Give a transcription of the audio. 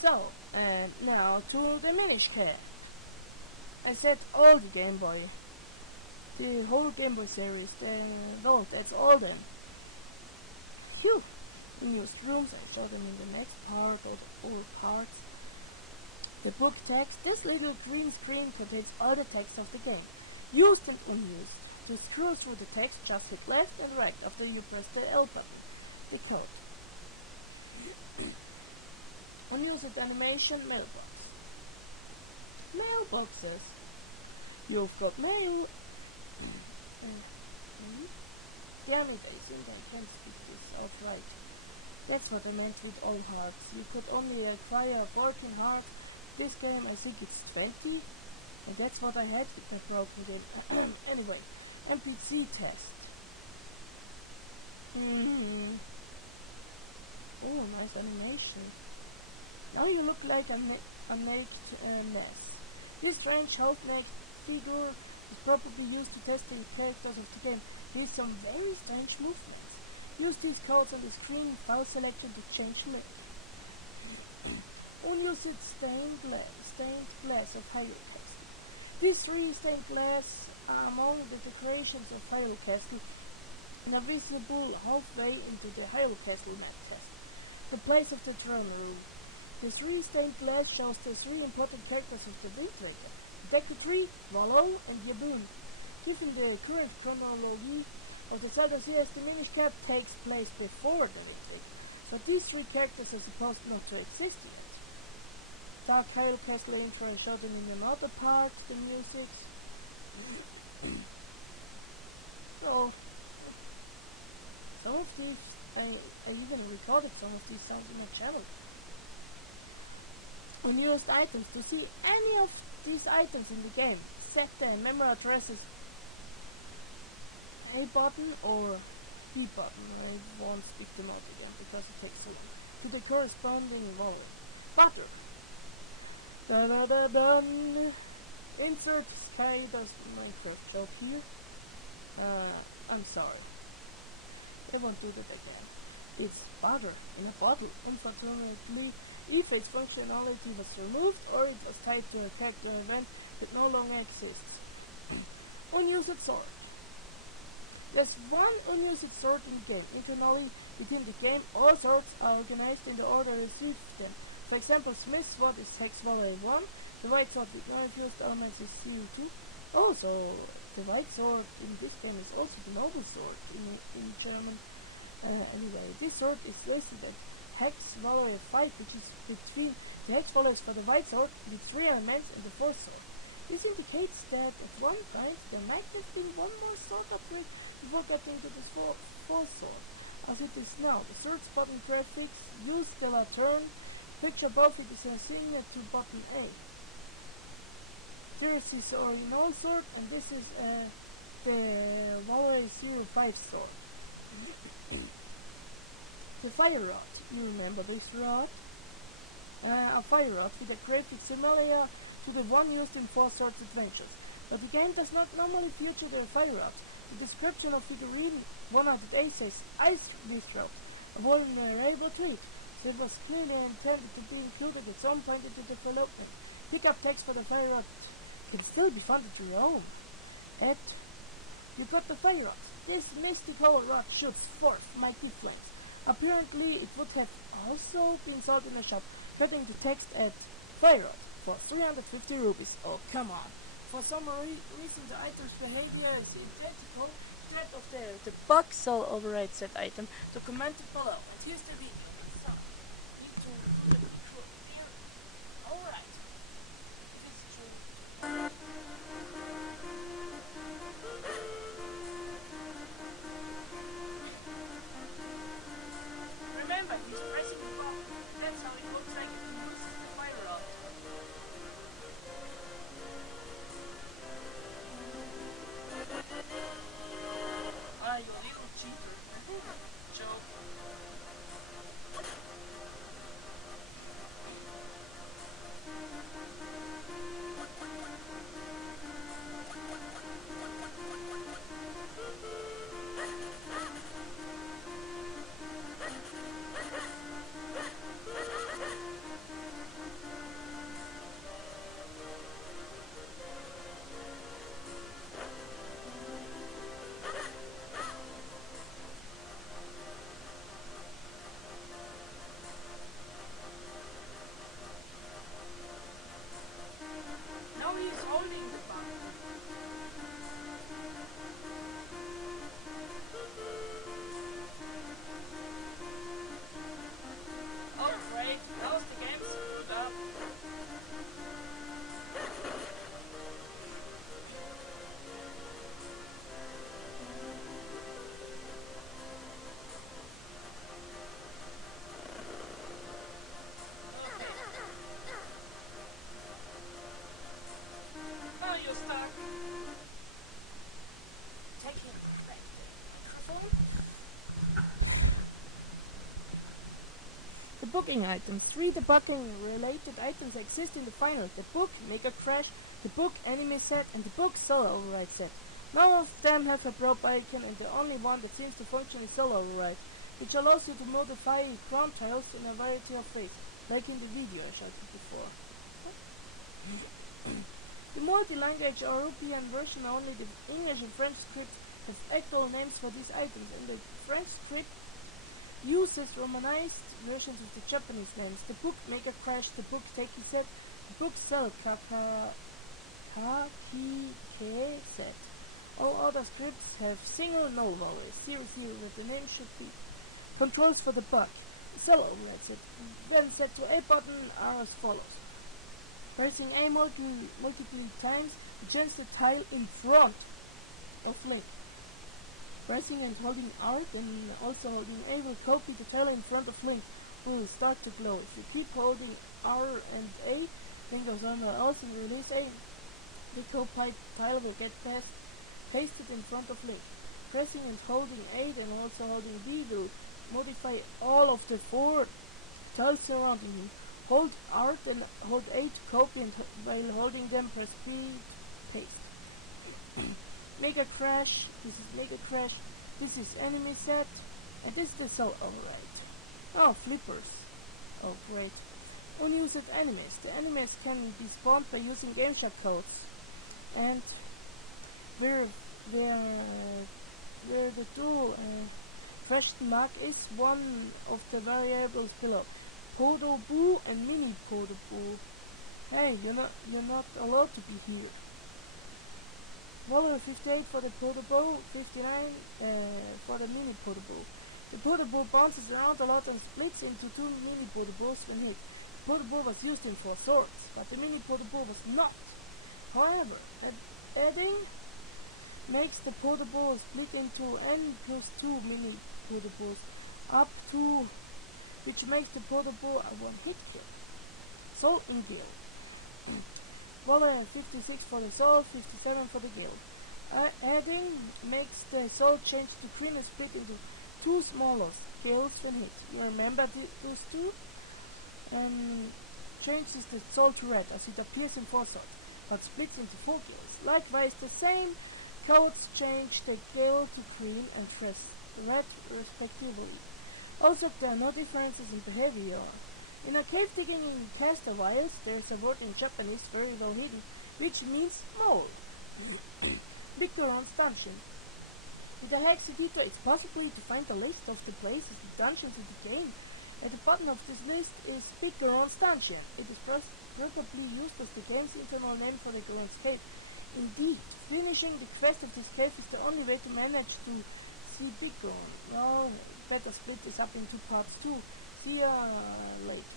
So, and now to the Minish cat. I said all the Game Boy. The whole Game Boy series. No, that's all then. Phew! In used rooms, I show them in the next part or the full parts. The book text. This little green screen contains all the text of the game, used and unused. To scroll through the text, just hit left and right after you press the L button. The code. Unused animation mailbox. Mailboxes. You've got mail. Damn it, I think I can't speak this outright. That's what I meant with all hearts. You could only acquire 14 hearts. This game, I think it's 20. And that's what I had with the broken game. Anyway, NPC test. Oh, nice animation. Now you look like a naked mess. This strange half-naked figure is probably used to test the characters of the game. Here's some very strange movements. Use these codes on the screen file selection to change mode. Unused stained glass of Hyrule Castle. These three stained glass are among the decorations of Hyrule Castle and are visible halfway into the Hyrule Castle map test. The place of the throne room. The three stained glass shows the three important characters of the Wind Waker: Deku Tree, Wallow, and Yaboon. Given the current chronology of the Zelda series, the Minish Cap takes place before the Wind Waker, so these three characters are supposed not to exist yet. Dark Hyrule Castle intro is shown in another part, the music. So, some of these, I even recorded some of these sounds in my channel. Unused items. To see any of these items in the game, set the memory addresses A button or B button. I won't speak them out again because it takes so long. To the corresponding model. Butter. Da-da-da-dun. Insert Sky does Minecraft joke here. I'm sorry. I won't do that again. It's butter in a bottle. Unfortunately, if its functionality was removed or it was tied to a character event that no longer exists. Unused sword. There's one unused sword in the game. Internally, within the game, all swords are organized in the order received them. For example, Smith's sword is Hex Warrior 1, the white sword with no infused elements is CO2. Also, the white sword in this game is also the noble sword in German. Anyway, this sword is listed as Hex Warrior 5, which is between the Hex Warriors for the white sword with 3 elements and the 4th sword. This indicates that at one time there might have been one more sword upgrade before getting to the 4th sword. As it is now, the third spot in graphics use the turn. Picture above it is assigned to button A. Here is his original sword, and this is the Warrior 05 sword. The fire rod. You remember this rod? A fire rod with a graphic similar to the one used in 4 Swords Adventures. But the game does not normally feature the fire rods. The description of figurine 108 says Ice Bistro, a vulnerable tree. It was clearly intended to be included at some point in the development. Pick up text for the fire rod can still be found at your own. You got the fire rod. This mystical rod shoots forth mighty flames. Apparently, it would have also been sold in a shop, cutting the text at fire rod for 350 rupees. Oh, come on. For some reason, the item's behavior is identical to that of the box cell overrides that item. So comment it below. And here's the video. Alright. It is true. Remember, he's pressing the button. That's how it looks like it uses the fire rod. You little cheater. Joke. Debooking items. 3 debooking related items exist in the final. The book, Mega Crash, the book Anime Set, and the book Solo Override Set. None of them have a probe icon, and the only one that seems to function is Solo Override, which allows you to modify ground tiles in a variety of ways, like in the video I showed you before. The multi-language European version, only the English and French scripts have actual names for these items, and the French script uses romanized versions of the Japanese names. The book Mega Crash, the book Teiki Set, the book Cell Kakike Set. All other scripts have single null values, 0, 0, that the name should be. Controls for the bug. Cell override set. When set to A button are as follows. Pressing A multiple times adjusts the tile in front of Link. Pressing and holding Alt and also holding A will copy the tile in front of Link, who will start to glow. If you keep holding R and A, Link goes somewhere else and release A. The copied tile will get pasted in front of Link. Pressing and holding A and also holding B will modify all of the 4 tiles surrounding him. Hold Alt and hold A to copy, and while holding them press B, paste. Mega Crash, this is Mega Crash, this is Anime Set, and this is the Cell Override. Oh, flippers. Oh, great. Unused enemies. The enemies can be spawned by using GameShark codes. And where the two question mark is one of the variables below. Podoboo and Mini Podoboo. Hey, you're not allowed to be here. Value 58 for the Podoboo, 59 for the Mini Podoboo. The Podoboo bounces around a lot and splits into 2 Mini Podoboos when hit. The Podoboo was used in 4 swords, but the Mini Podoboo was not. However, adding makes the Podoboo split into n plus 2 Mini Podoboos up to, which makes the Podoboo a one-hit kill. Soul in Guild. Value 56 for the soul, 57 for the guild. Adding makes the soul change to green and split into 2 smaller guilds when hit. You remember those 2? And changes the soul to red as it appears in 4 souls, but splits into 4 guilds. Likewise, the same codes change the guild to green and red respectively. Also, there are no differences in behavior. In a cave digging in Caster Wilds, there is a word in Japanese very well hidden, which means mole. Biggoron's dungeon. With the hex editor, it's possible to find a list of the places the dungeons in the game. At the bottom of this list is Biggoron's dungeon. It is preferably used as the game's internal name for the Goron's cave. Indeed, finishing the quest of this cave is the only way to manage to see Biggoron. Well, better split this up into parts too. See ya later.